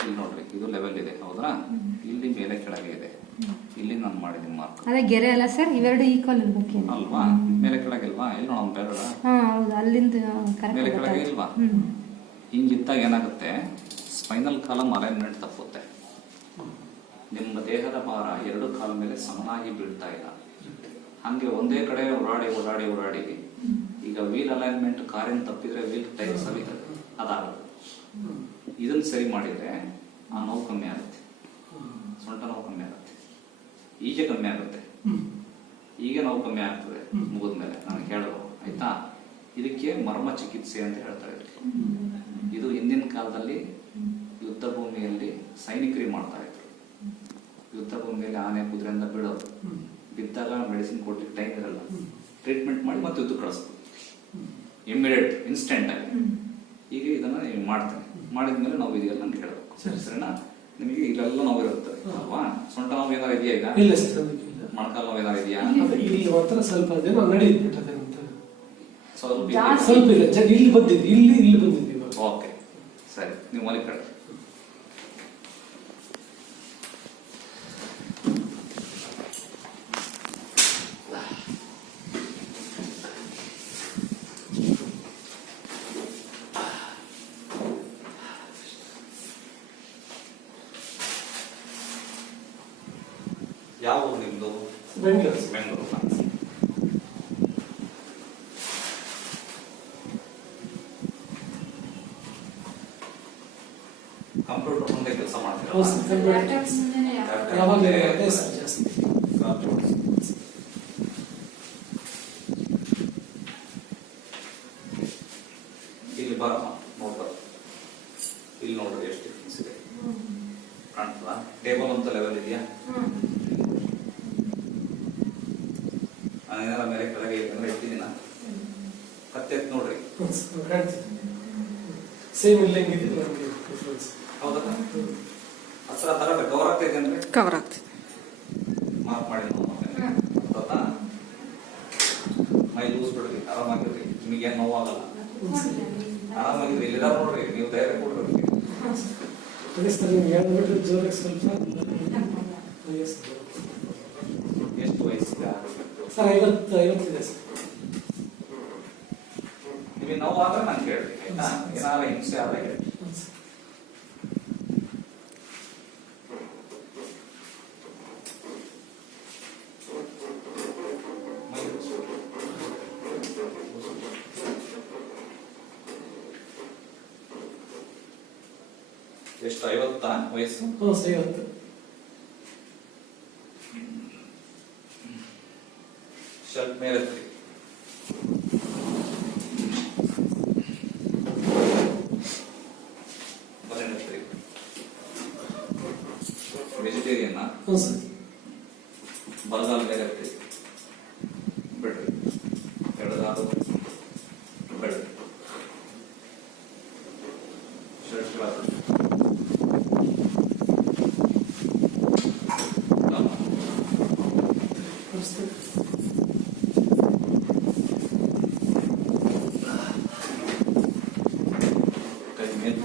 ಇಲ್ಲಿ ನೋಡ್ರಿ ಇದು ಲೆವೆಲ್ ಇದೆ ಹೌದಾ, ಇಲ್ಲಿ ಮೇಲೆ ಕೆಳಗೆ ಇದೆ, ಇಲ್ಲಿ ನಾನು ಮಾಡಿದ್ದೀನಿ ಮಾರ್ಕ್. ಅದೇ ಗೆರೆ ಅಲ್ಲ ಸರ್, ಇವೆರಡು ಈಕ್ವಲ್ ಇರ್ಬೇಕು ಅಲ್ವಾ? ಮೇಲೆ ಕೆಳಗೆ ಇಲ್ವಾ? ಇಲ್ಲಿ ನೋಡೋಣ ಬೇಡ. ಹೌದು, ಅಲ್ಲಿಂದ ಮೇಲೆ ಕೆಳಗೆ ಇಲ್ವಾ? ಹಿಂಗಿದ್ದಾಗ ಏನಾಗುತ್ತೆ, ಸ್ಪೈನಲ್ ಕಾಲಮ್ ಅಲೈನ್ಮೆಂಟ್ ತಪ್ಪುತ್ತೆ. ನಿಮ್ಮ ದೇಹದ ಭಾರ ಎರಡು ಕಾಲ ಮೇಲೆ ಸಮನಾಗಿ ಬೀಳ್ತಾ ಇಲ್ಲ. ಹಂಗೆ ಒಂದೇ ಕಡೆ ಓಡಾಡಿ ಓಡಾಡಿ ಓಡಾಡಿ ಈಗ ವೀಲ್ ಅಲೈನ್ಮೆಂಟ್ ಕಾರಿನ ತಪ್ಪಿದ್ರೆ ವೀಲ್ ಟೈರ್ ಸವಿತದೆ, ಅದಾಗುತ್ತೆ. ಇದನ್ನ ಸರಿ ಮಾಡಿದ್ರೆ ಆ ನೋವು ಕಮ್ಮಿ ಆಗುತ್ತೆ, ಸೊಂಟ ನೋವು ಕಮ್ಮಿ ಆಗುತ್ತೆ, ಈಗ ಕಮ್ಮಿ ಆಗುತ್ತೆ, ಈಗ ನೋವು ಕಮ್ಮಿ ಆಗ್ತದೆ ಮುಗಿದ ಮೇಲೆ. ನನಗೆ ಹೇಳೋದು ಆಯ್ತಾ, ಇದಕ್ಕೆ ಮರ್ಮ ಚಿಕಿತ್ಸೆ ಅಂತ ಹೇಳ್ತಾರೆ. ಇದು ಹಿಂದಿನ ಕಾಲದಲ್ಲಿ ಯುದ್ಧ ಭೂಮಿಯಲ್ಲಿ ಸೈನಿಕರಿಗೆ ಮಾಡ್ತಾ ಇದ್ರು. ಯುದ್ಧ ಭೂಮಿಯಲ್ಲಿ ಆನೆ ಕುದುರೆಯಿಂದ ಬೀಳೋದು, ಬಿದ್ದಾಗ ಮೆಡಿಸಿನ್ ಕೊಡ್ಲಿಕ್ಕೆ ಟೈಮ್ ಇರಲ್ಲ, ಟ್ರೀಟ್ಮೆಂಟ್ ಮಾಡಿ ಮತ್ತೆ ಯುದ್ಧ ಕಳಿಸ್ಬೋದು ಇಮಿಡಿಯೇಟ್ ಇನ್ಸ್ಟೆಂಟ್ ಆಗಿ. ಈಗ ಇದನ್ನ ನೀವು ಮಾಡ್ತೇನೆ, ಮಾಡಿದ್ಮೇಲೆ ನಾವು ಇದೆಲ್ಲ ನಂಗೆ ಹೇಳಬೇಕು ಸರಿನಾ? ನಿಮಗೆ ಇಲ್ಲೆಲ್ಲ ನೋವು ಇರುತ್ತೆ ಅಲ್ವಾ? ಸೊಂಟ ನೋವು ಏನಾರು ಇದೆಯಾ ಈಗ? ಇಲ್ಲ ಸರ್, ಮೊಣಕಾಲು ನೋವು ಏನಾರು ಇದೆಯಾ? ಇಲ್ಲಿ ಮಾತ್ರ ಸ್ವಲ್ಪ ಅದೇನೋ ನಡೆಯುತ್ತೆ ಅಂತ ಸ್ವಲ್ಪ ಇಲ್ಲ. ಇಲ್ಲಿ ಬಂದಿದ್ವಿ, ಇಲ್ಲಿ ಬಂದಿದ್ವಿ. ಓಕೆ ಸರಿ, ನೀವು ಮನೆ ಕಡೆ ಯಾವ ಊರು ನಿಮ್ದು? ಬೆಂಗಳೂರು. ಬೆಂಗಳೂರು. ಕಂಪ್ಯೂಟರ್ ಮುಂದೆ ಕೆಲಸ ಮಾಡ್ತೀರಾ? ಇಲ್ಲಿ ಬರಮ್ಮ ನೋಡ್ಬಾರ, ಇಲ್ಲಿ ನೋಡ್ರಿ ಎಷ್ಟು ಡಿಫ್ರೆನ್ಸ್ ಇದೆ ಕಾಣ್ತದ? ಟೇಬಲ್ ಅಂತ ಲೆವೆಲ್ ಇದೆಯಾ? ನಾನೇನಾರ ಮೇಲೆ ಕೆಳಗೆ ಇಟ್ಟಿದ್ದೀನಿ, ಕತ್ತೆ ನೋಡ್ರಿ ಸೇಮ್ ಇಲ್ಲ. ಹೌದಾ? ಹತ್ರ ತರಬೇಕು. ಕವರ್ ಆಗ್ತೈತೆ ಅಂದ್ರೆ ಕವರ್ ಆಗ್ತದೆ. ಮಾರ್ಕ್ ಮಾಡಿ ಗೊತ್ತಾ? ಮೈ ಲೂಸ್ ಬಿಡ್ರಿ, ಆರಾಮಾಗಿರ್ರಿ, ನಿಮಗೇನು ನೋವಾಗಲ್ಲ, ಆರಾಮಾಗಿರ್ರಿ. ಇಲ್ಲಿದ ನೋಡ್ರಿ, ನೀವು ಧೈರ್ಯ ಕೊಡ್ರಿ. ಎಷ್ಟು ವಯಸ್ಸಿದೆ? Sir 50 sir. ನಿಮಗೆ ನೋವಾದ್ರೆ ನಾನು ಕೇಳ್ರಿ ಆಯ್ತಾ? ಏನಾರ ಹಿಂಸೆ ಆದ್ರೆ ಹೇಳಿ. ಎಷ್ಟು 50 ವಯಸ್ಸು? 50. ಶರ್ಟ್ ಮೇಲೆ ವೆಜಿಟೇರಿಯನ್ ಬಲಗಾಲ ಮೇಲೆ ಬಿಡ್ರಿ, ಎಡಗಾಲು ಬಿಡ್ರಿ, ಶರ್ಟ್ ಕೈ ಮೇಲೆ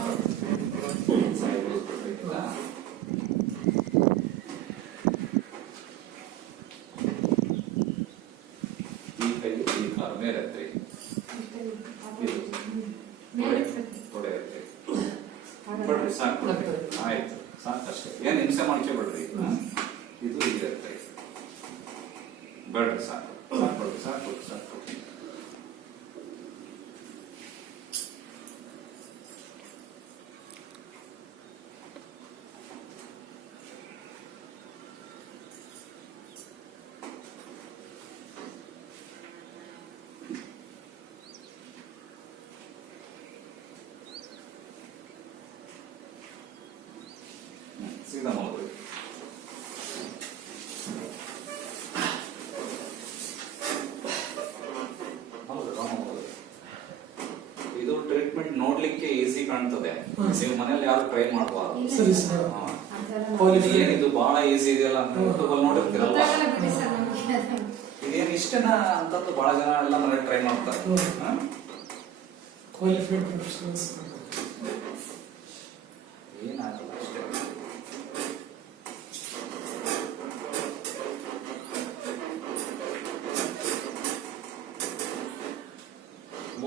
ಸಾಕು. ಆಯ್ತು, ಸಾಕಷ್ಟೇ, ಏನ್ ಹಿಂಸೆ ಮಾಡ್ಕೊಬೇಡ್ರಿ. ಇದು ಇರುತ್ತೆ ಬೇಡ್ರಿ, ಸಾಕು ಸಾಕು ಸಾಕು ಸಾಕು. ಸೀದಾ ನೋಡ್ರಿ. ಇದು ಟ್ರೀಟ್ಮೆಂಟ್ ನೋಡ್ಲಿಕ್ಕೆ ಈಸಿ ಕಾಣ್ತದೆ, ನೀವು ಮನೇಲಿ ಯಾರು ಟ್ರೈ ಮಾಡಬಾರ್ದು. ಇದು ಬಹಳ ಈಸಿ ಇದೆಯಲ್ಲ ಅಂತ ಯೂಟ್ಯೂಬ್ ಅಲ್ಲಿ ನೋಡಿರ್ತೀರಲ್ಲ, ಇದೇನು ಇಷ್ಟೇನ ಅಂತಂದು ಬಹಳ ಜನ ಎಲ್ಲ ಮನೆ ಟ್ರೈ ಮಾಡ್ತಾರೆ. ಏನಾಗಲ್ಲ.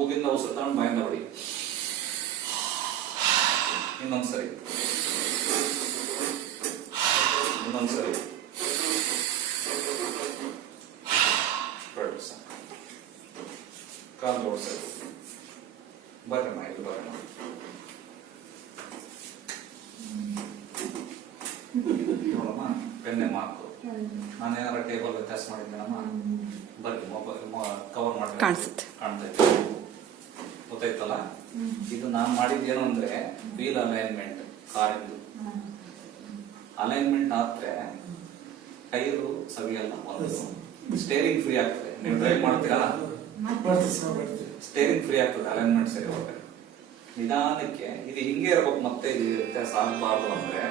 ಮೂಗಿಂದ ಉಸಿರು ತಗೊಂಡು ಬಾಯಿಂದ ಹೊಡಿ. ಇನ್ನೊಂದ್ಸರಿ ಕಾಲು ಜೋಡಿಸೋದು. ಬರ್ರಮ್ಮ ಇದು ಬರೋಣ. ನೋಡಮ್ಮ ಪೆನ್ನೆ ಮಾರ್ಕು. ನಾನೇನಾರ ಟೇಬಲ್ ವ್ಯತ್ಯಾಸ ಮಾಡಿದ್ದೇನಮ್ಮ. ಬರ್ರಿ ಮೊಬೈಲ್ ಕವರ್ ಮಾಡಿ ಕಾಣಿಸುತ್ತೆ. ಕಾಣ್ತೈತೆ, ಗೊತ್ತಾಯ್ತಲ್ಲ. ಇದು ನಾನು ಮಾಡಿದ್ದೇನು ಅಂದ್ರೆ ವೀಲ್ ಅಲೈನ್ಮೆಂಟ್. ಕಾರಿಂದು ಅಲೈನ್ಮೆಂಟ್ ಆದ್ರೆ ಟೈರು ಸವಿಯಲ್ಲ. ಒಂದು ಸ್ಟೇರಿಂಗ್ ಫ್ರೀ ಆಗ್ತದೆ. ನೀವು ಡ್ರೈವ್ ಮಾಡ್ತೀರಾ, ಸ್ಟೇರಿಂಗ್ ಫ್ರೀ ಆಗ್ತದೆ ಅಲೈನ್ಮೆಂಟ್ ಸರಿ ಹೋಗ್ತಾರೆ. ನಿಧಾನಕ್ಕೆ ಇದು ಹಿಂಗೆ ಇರ್ಬೇಕು. ಮತ್ತೆ ಇದು ವ್ಯತ್ಯಾಸ ಆಗಬಾರ್ದು ಅಂದ್ರೆ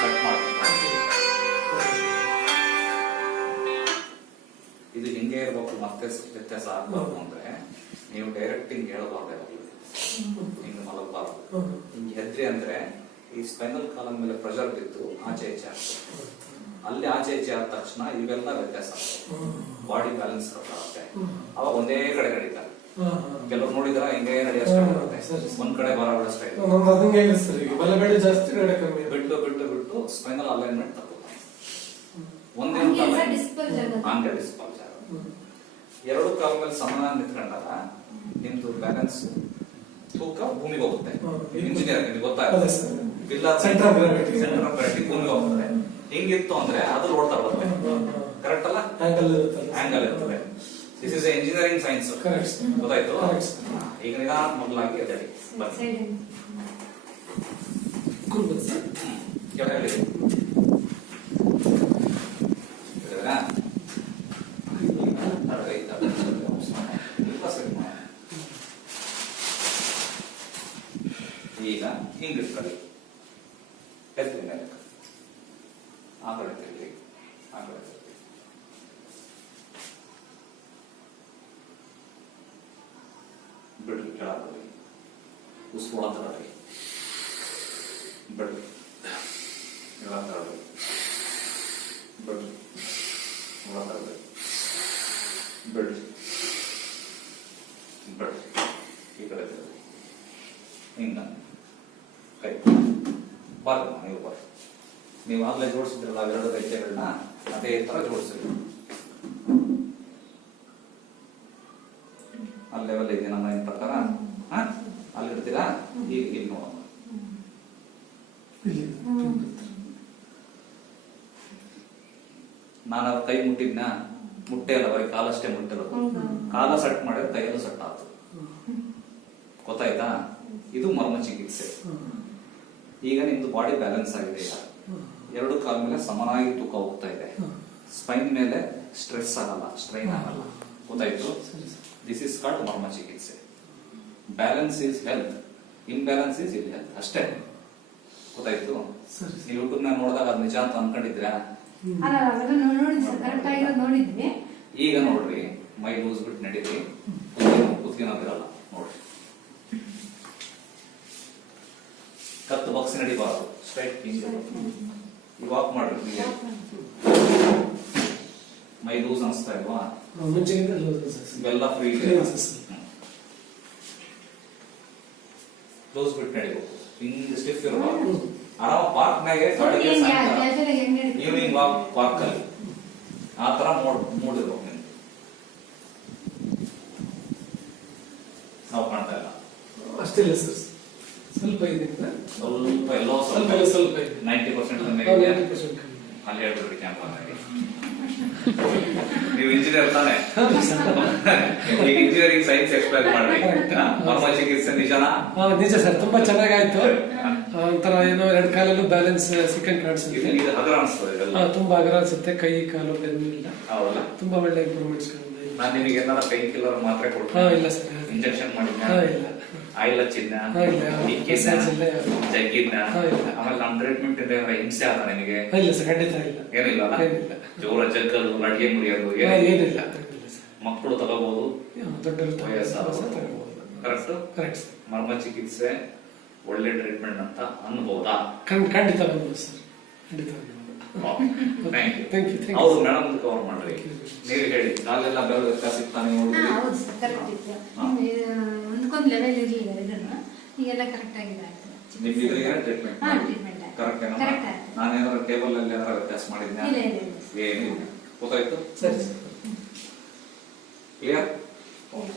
ಕಟ್ ಮಾಡ್ತಾರೆ. ಇದು ಹಿಂಗೆ ಇರ್ಬೇಕು, ಮತ್ತೆ ವ್ಯತ್ಯಾಸ ಆಗಬಾರ್ದು ಅಂದ್ರೆ ನೀವು ಡೈರೆಕ್ಟ್ ಹಿಂಗೆ ಹೇಳಬಾರ್ದು, ಹಿಂಗೆ ಮಲಗಬಾರ್ದು. ಹಿಂಗೆ ಹೆದ್ರಿ ಅಂದ್ರೆ ಈ ಸ್ಪೈನಲ್ ಕಾಲಮ್ ಮೇಲೆ ಪ್ರೆಷರ್ ಬಿದ್ದು ಆಚೆ ಈಚೆ ಆಗ್ತದೆ. ಅಲ್ಲಿ ಆಚೆ ಈಚೆ ಆದ ತಕ್ಷಣ ಇವೆಲ್ಲ ವ್ಯತ್ಯಾಸ ಆಗ್ತದೆ. ಬಾಡಿ ಬ್ಯಾಲೆನ್ಸ್ ಆಗುತ್ತೆ. ಅವಾಗ ಒಂದೇ ಕಡೆ ನಡೀತಾರೆ. ಕೆಲವ್ರು ನೋಡಿದ್ರ ಹಿಂಗೆ ನಡೆಯೋ ಸ್ಟೈಲ್ ಬರುತ್ತೆ, ಒಂದ್ ಕಡೆ ಬರ ಬಿಡೋ ಸ್ಟೈಲ್. ಬಿಟ್ಟು ಬಿಟ್ಟು ಬಿಟ್ಟು ಸ್ಪೈನಲ್ ಅಲೈನ್ಮೆಂಟ್ ತಗೋತಾರೆ. ಒಂದೇ ಹಂಗೆ ಡಿಸ್ಪಲ್ಜ್ ಆಗ. ಎರಡು ಕಾಲ ಮೇಲೆ ಸಮಾನ ನಿಂತ್ಕೊಂಡಾಗ ನಿಮ್ದು ಬ್ಯಾಲೆನ್ಸ್ ತೂಕ ಭೂಮಿಗೆ ಹೋಗುತ್ತೆ. ಇಂಜಿನಿಯರ್ ನಿಮ್ಗೆ ಗೊತ್ತಾಗುತ್ತೆ. ಸೆಂಟರ್ ಆಫ್ ಗ್ರಾವಿಟಿ ಭೂಮಿಗೆ ಹೋಗ್ತದೆ. ಹಿಂಗಿತ್ತು ಅಂದ್ರೆ ಅದು ಓಡ್ತಾ ಬರುತ್ತೆ. ಕರೆಕ್ಟ್ ಅಲ್ಲ? ಆಂಗಲ್ ಇರ್ತದೆ. This is engineering science. ಗೊತ್ತಾಯ್ತು? ಈಗ ನಿಧಾನ ಮೊದಲಾಗಿ ಎದ್ದೇಳಿ ಬನ್ನಿ. ಈಗ ಹಿಂಗಿಟ್ಕೊಳ್ಳಿ. ಎತ್ತಿ ಮೇಲೆ ಆ ಕಡೆ ತಿರ್ಗಿ, ಆ ಕಡೆ ತಿರ್ಗಿ. ಬಿಡ್ರಿ, ಕೆಳಗೆ ಉಸ್ಕೊಳ ತಗೊಳ್ಳಿ. ಬಿಡ್ರಿ, ಕೆಳ ತಗೊಳ್ಳಿ. ಬಿಡ್ರಿ, ಒಳ ತಗೊಳ್ಳಿ. ಬಿಡ್ರಿ, ಬಿಡ್ರಿ. ಈ ಕಡೆ ತಿರ್ಗಿ. ಹಿಂಗ ಕೈ ಬಾರಮ್ಮ, ನೀವು ಬರ್ರಿ. ನೀವು ಆಗ್ಲೇ ಜೋಡಿಸಿದ್ರಲ್ಲ ಅವೆರಡು ಹೆಜ್ಜೆಗಳನ್ನ ಅದೇ ತರ ಜೋಡಿಸಿದ್ರಿ. ಅಲ್ಲಿ ಲೆವೆಲ್ ಇದೆ ನಮ್ಮ ಏನ್ ಪ್ರಕಾರ. ಅಲ್ಲಿ ಇಡ್ತೀರಾ. ಈಗ ಇಲ್ಲಿ ನೋಡೋಣ. ನಾನು ಅವ್ರ ಕೈ ಮುಟ್ಟಿದ್ನ ಮುಟ್ಟೆ ಅಲ್ಲ, ಬರೀ ಕಾಲಷ್ಟೇ ಮುಟ್ಟಿರೋದು. ಕಾಲ ಸೆಟ್ ಮಾಡಿದ್ರೆ ಕೈಯಲ್ಲೂ ಸೆಟ್ ಆಯ್ತು. ಗೊತ್ತಾಯ್ತಾ? ಇದು ಮರ್ಮ ಚಿಕಿತ್ಸೆ. ಈಗ ನಿಮ್ದು ಬಾಡಿ ಬ್ಯಾಲೆನ್ಸ್ ಆಗಿದೆ. ಈಗ ಎರಡು ಕಾಲ ಮೇಲೆ ಸಮನಾಗಿ ತೂಕ ಹೋಗ್ತಾ ಇದೆ. ಸ್ಪೈನ್ ಮೇಲೆ ಸ್ಟ್ರೆಸ್ ಆಗಲ್ಲ, ಸ್ಟ್ರೈನ್ ಆಗಲ್ಲ. ಗೊತ್ತಾಯ್ತು? ದಿಸ್ ಇಸ್ ಕಾಲ್ಡ್ ಮರ್ಮ ಚಿಕಿತ್ಸೆ. Balance is health, imbalance is ಇಲ್ ಹೆಲ್ತ್. ಅಷ್ಟೇ. ಗೊತ್ತಾಯ್ತು? ನೀವು ಯೂಟ್ಯೂಬ್ ನಾಗ ನೋಡಿದಾಗ ಅದು ನಿಜ ಅಂತ ಅನ್ಕೊಂಡಿದ್ರಾ? ಈಗ ನೋಡ್ರಿ, ಮೈ ಲೂಸ್ ಬಿಟ್ಟು ನಡೀರಿ. ಕುತ್ಕಿನೋದಿರಲ್ಲ ನೋಡ್ರಿ. ಕತ್ತು ಬಾಕ್ಸ್ ನಡಿಬಾರ್ದು, ಸ್ಟ್ರೈಟ್ ಹಿಂಗೆ ವಾಕ್ ಮಾಡ್ರಿ. ಮೈ ಲೂಸ್ ಅನಿಸ್ತಾ ಇಲ್ವಾ? ಇವೆಲ್ಲ ಫ್ರೀ. ಲೂಸ್ ಬಿಟ್ಟು ನಡಿಬೇಕು. ಹಿಂಗೆ ಸ್ಟಿಫ್ ಇರಬಾರ್ದು. ಆರಾಮ ಪಾರ್ಕ್ನಾಗೆ ಈವ್ನಿಂಗ್ ವಾಕ್ ಪಾರ್ಕ್ ಅಲ್ಲಿ ಆ ತರ ಮೂಡಿರ್ಬೇಕು. ನಿಮ್ಗೆ ನಾವು ಕಾಣ್ತಾ ಇಲ್ಲ ಅಷ್ಟಿಲ್ಲ ಸರ್. ಸ್ವಲ್ಪ ಇದೆ, ಸ್ವಲ್ಪ ಎಲ್ಲೋ ಸ್ವಲ್ಪ 90% ಅಲ್ಲಿ ಹೇಳ್ಬಿಡ್ರಿ ಕ್ಯಾಂಪಲ್ಲಿ. ನೀವು ಇಂಜಿನಿಯರ್ ತಾನೆ, ಈಗ ಇಂಜಿನಿಯರಿಂಗ್ ಸೈನ್ಸ್ ಎಕ್ಸ್ಪ್ಲೈನ್ ಮಾಡ್ರಿ. ಮರ್ಮ ಚಿಕಿತ್ಸೆ ನಿಜನಾ? ನಿಜ ಸರ್, ತುಂಬಾ ಚೆನ್ನಾಗಾಯ್ತು. ಒಂಥರ ಏನೋ ಎರಡು ಕಾಲಲ್ಲೂ ಬ್ಯಾಲೆನ್ಸ್ ಸಿಕ್ಕಂಗೆ ಕಾಣಿಸುತ್ತೆ. ಹಗರ ಅನಿಸ್ತದೆ, ತುಂಬಾ ಹಗರ ಅನ್ಸುತ್ತೆ. ಕೈ ಕಾಲು ಬೆನ್ನಿಲ್ಲ. ಹೌದಲ್ಲ? ತುಂಬಾ ಒಳ್ಳೆ ಇಂಪ್ರೂವ್ಮೆಂಟ್ಸ್. ನಾನು ನಿಮಗೆ ಏನಾರ ಪೈನ್ ಕಿಲ್ಲರ್ ಮಾತ್ರೆ ಕೊಡ್ತೀನಿ? ಇಲ್ಲ ಸರ್. ಇಂಜೆಕ್ಷನ್ ಮಾಡಿದ್ನ? ಇಲ್ಲ. ಆಯಿಲ್ ಹಚ್ಚಿದ್ನ? ಜಗ್ಗಿದ್ನ? ಆಮೇಲೆ ನಮ್ ಟ್ರೀಟ್ಮೆಂಟ್ ಇಂದ ಹಿಂಸೆ ಆದ ನಿನಗೆ? ಇಲ್ಲ ಸರ್, ಖಂಡಿತ ಇಲ್ಲ. ಏನಿಲ್ಲ ಅಲ್ಲ? ಜೋರ ಜಗ್ಗಲು, ಅಡಿಗೆ ಮುರಿಯೋದು ಏನಿಲ್ಲ. ಮಕ್ಕಳು ತಗೋಬಹುದು, ದೊಡ್ಡವರು ಕರೆಕ್ಟ್. ಕರೆಕ್ಟ್. ಮರ್ಮ ಚಿಕಿತ್ಸೆ ಒಳ್ಳೆ ಟ್ರೀಟ್ಮೆಂಟ್ ಅಂತ ಅನ್ಬೋದಾ? ಖಂಡಿತ ಅನ್ಬೋದು ಸರ್, ಖಂಡಿತ. Thank you. Thank you thank ಹೌದು ಯು ಮೇಡಮ್ ಕವರ್ ಮಾಡ್ರಿ. ನೀವು ಹೇಳಿ ಕಾಲೆಲ್ಲ ಬೆಳೆ ವ್ಯತ್ಯಾಸ ಇತ್ತಾನೆ ಹಾ ನೋಡಿದ್ರಿ? ಹೌದು ಸರ್ ಕರೆಕ್ಟ್ ಇತ್ತು. ಹಾ. ಒಂದಕ್ಕೊಂದು ಲೆವೆಲ್ ಇರಲಿಲ್ಲ ಇದನ್ನು, ಈಗೆಲ್ಲ ಕರೆಕ್ಟ್ ಆಗಿದೆ ಆಯ್ತು. ನಿಮ್ ಇದ್ರಿಗೆ ಟ್ರೀಟ್ಮೆಂಟ್ ಹಾ ಟ್ರೀಟ್ಮೆಂಟ್ ಆಯ್ತು. ಕರೆಕ್ಟ್ ಏನಮ್ಮ? ಕರೆಕ್ಟ್ ಆಯ್ತು. ನಾನೇನಾದ್ರು ಟೇಬಲ್ ಅಲ್ಲಿ ಏನಾದ್ರು ವ್ಯತ್ಯಾಸ ಮಾಡಿದ್ನ? ಇಲ್ಲ ಇಲ್ಲ ಇಲ್ಲ. ಏನಿಲ್ಲ. ಗೊತ್ತಾಯ್ತು? ಸರಿ ಸರ್ ಕ್ಲಿಯರ್? ಇಲ್ಲ.